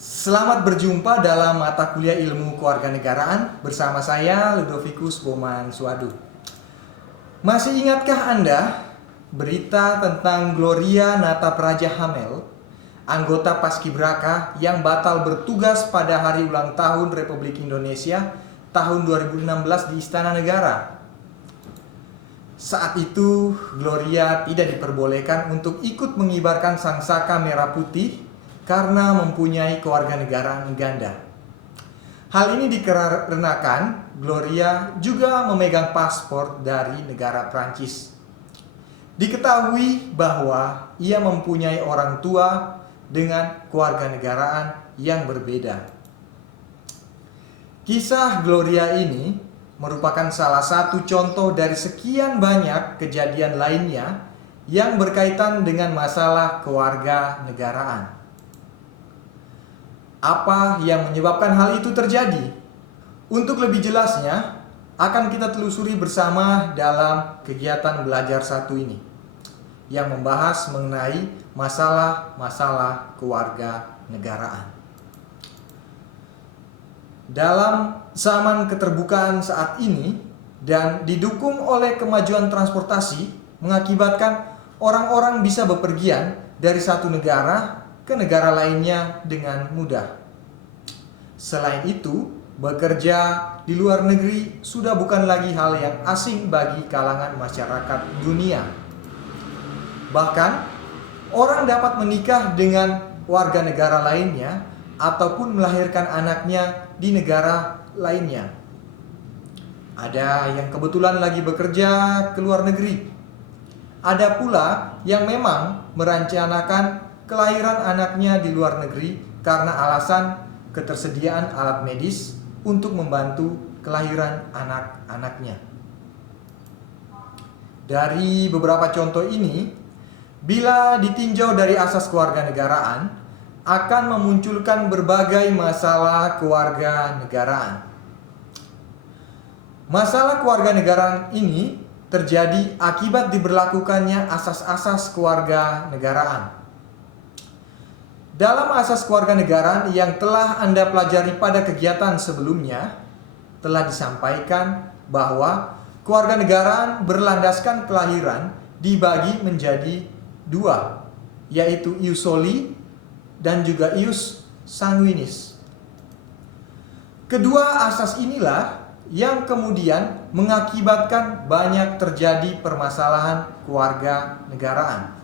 Selamat berjumpa dalam mata kuliah ilmu kewarganegaraan bersama saya Ludovicus Boman Suadu. Masih ingatkah Anda berita tentang Gloria Natapraja Hamel, anggota Paskibraka yang batal bertugas pada hari ulang tahun Republik Indonesia tahun 2016 di Istana Negara? Saat itu Gloria tidak diperbolehkan untuk ikut mengibarkan sangsaka merah putih karena mempunyai kewarganegaraan ganda. Hal ini dikarenakan Gloria juga memegang paspor dari negara Prancis. Diketahui bahwa ia mempunyai orang tua dengan kewarganegaraan yang berbeda. Kisah Gloria ini merupakan salah satu contoh dari sekian banyak kejadian lainnya yang berkaitan dengan masalah kewarganegaraan. Apa yang menyebabkan hal itu terjadi? Untuk lebih jelasnya, akan kita telusuri bersama dalam kegiatan belajar satu ini yang membahas mengenai masalah-masalah kewarganegaraan. Dalam zaman keterbukaan saat ini dan didukung oleh kemajuan transportasi mengakibatkan orang-orang bisa bepergian dari satu negara ke negara lainnya dengan mudah. Selain itu, bekerja di luar negeri sudah bukan lagi hal yang asing bagi kalangan masyarakat dunia. Bahkan, orang dapat menikah dengan warga negara lainnya ataupun melahirkan anaknya di negara lainnya. Ada yang kebetulan lagi bekerja ke luar negeri. Ada pula yang memang merencanakan kelahiran anaknya di luar negeri karena alasan ketersediaan alat medis untuk membantu kelahiran anak-anaknya. Dari beberapa contoh ini, bila ditinjau dari asas kewarganegaraan, akan memunculkan berbagai masalah kewarganegaraan. Masalah kewarganegaraan ini terjadi akibat diberlakukannya asas-asas kewarganegaraan. Dalam asas kewarganegaraan yang telah Anda pelajari pada kegiatan sebelumnya, telah disampaikan bahwa kewarganegaraan berlandaskan kelahiran dibagi menjadi dua, yaitu ius soli dan juga ius sanguinis. Kedua asas inilah yang kemudian mengakibatkan banyak terjadi permasalahan kewarganegaraan.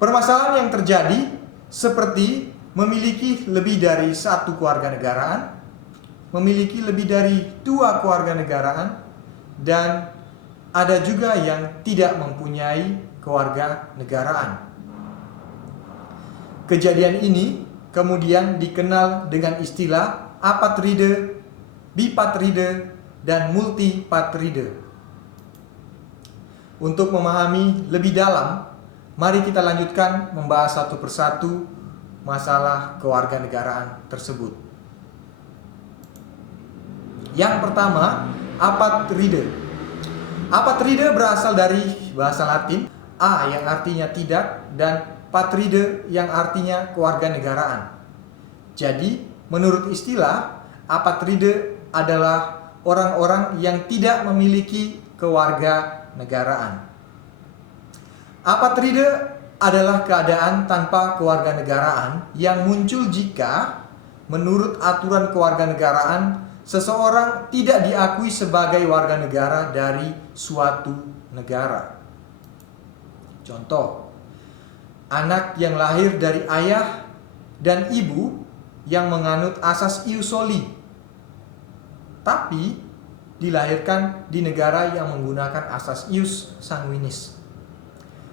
Permasalahan yang terjadi seperti memiliki lebih dari satu kewarganegaraan, memiliki lebih dari dua kewarganegaraan, dan ada juga yang tidak mempunyai kewarganegaraan. Kejadian ini kemudian dikenal dengan istilah apatride, bipatride, dan multipatride. Untuk memahami lebih dalam, mari kita lanjutkan membahas satu persatu masalah kewarganegaraan tersebut. Yang pertama, apatride. Apatride berasal dari bahasa Latin a yang artinya tidak dan patride yang artinya kewarganegaraan. Jadi, menurut istilah, apatride adalah orang-orang yang tidak memiliki kewarganegaraan. Apatride adalah keadaan tanpa kewarganegaraan yang muncul jika, menurut aturan kewarganegaraan, seseorang tidak diakui sebagai warga negara dari suatu negara. Contoh, anak yang lahir dari ayah dan ibu yang menganut asas ius soli, tapi dilahirkan di negara yang menggunakan asas ius sanguinis.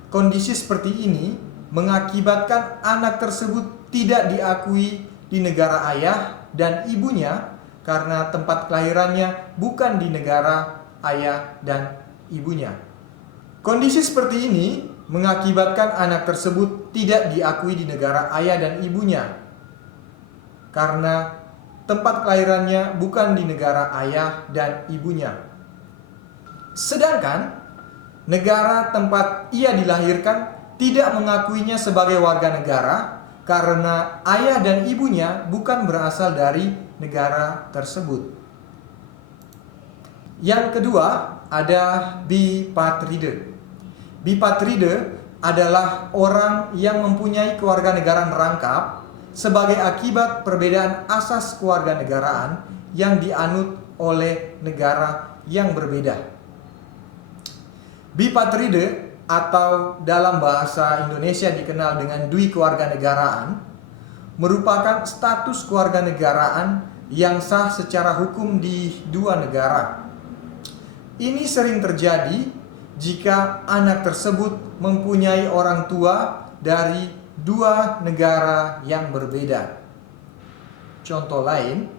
Kondisi seperti ini mengakibatkan anak tersebut tidak diakui di negara ayah dan ibunya karena tempat kelahirannya bukan di negara ayah dan ibunya. Kondisi seperti ini mengakibatkan anak tersebut tidak diakui di negara ayah dan ibunya karena tempat kelahirannya bukan di negara ayah dan ibunya. Sedangkan negara tempat ia dilahirkan tidak mengakuinya sebagai warga negara karena ayah dan ibunya bukan berasal dari negara tersebut. Yang kedua ada bipatride. Bipatride adalah orang yang mempunyai kewarganegaraan rangkap sebagai akibat perbedaan asas kewarganegaraan yang dianut oleh negara yang berbeda. Bipatride atau dalam bahasa Indonesia dikenal dengan dwi kewarganegaraan merupakan status kewarganegaraan yang sah secara hukum di dua negara. Ini sering terjadi jika anak tersebut mempunyai orang tua dari dua negara yang berbeda. Contoh lain,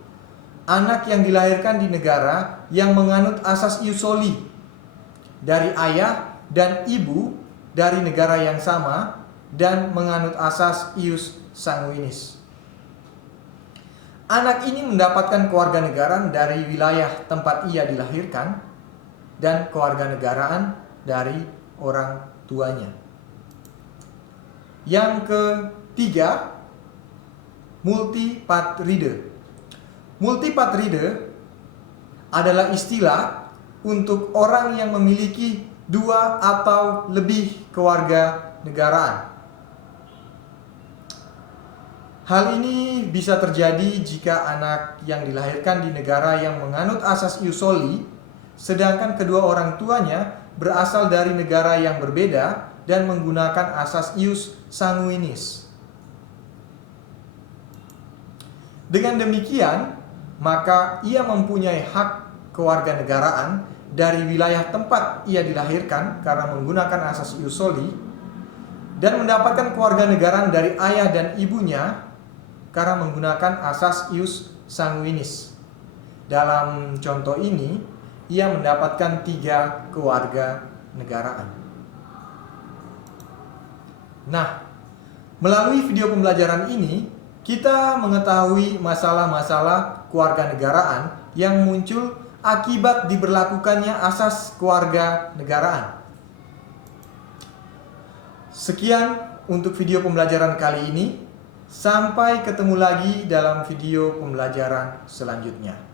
anak yang dilahirkan di negara yang menganut asas ius soli dari ayah dan ibu dari negara yang sama dan menganut asas ius sanguinis. Anak ini mendapatkan kewarganegaraan dari wilayah tempat ia dilahirkan dan kewarganegaraan dari orang tuanya. Yang ketiga, multipatride. Multipatride adalah istilah untuk orang yang memiliki dua atau lebih kewarganegaraan. Hal ini bisa terjadi jika anak yang dilahirkan di negara yang menganut asas ius soli, sedangkan kedua orang tuanya berasal dari negara yang berbeda dan menggunakan asas ius sanguinis. Dengan demikian, maka ia mempunyai hak kewarganegaraan dari wilayah tempat ia dilahirkan karena menggunakan asas ius soli dan mendapatkan kewarganegaraan dari ayah dan ibunya karena menggunakan asas ius sanguinis. Dalam contoh ini, ia mendapatkan 3 kewarganegaraan. Nah, melalui video pembelajaran ini, kita mengetahui masalah-masalah kewarganegaraan yang muncul akibat diberlakukannya asas kewarganegaraan. Sekian untuk video pembelajaran kali ini. Sampai ketemu lagi dalam video pembelajaran selanjutnya.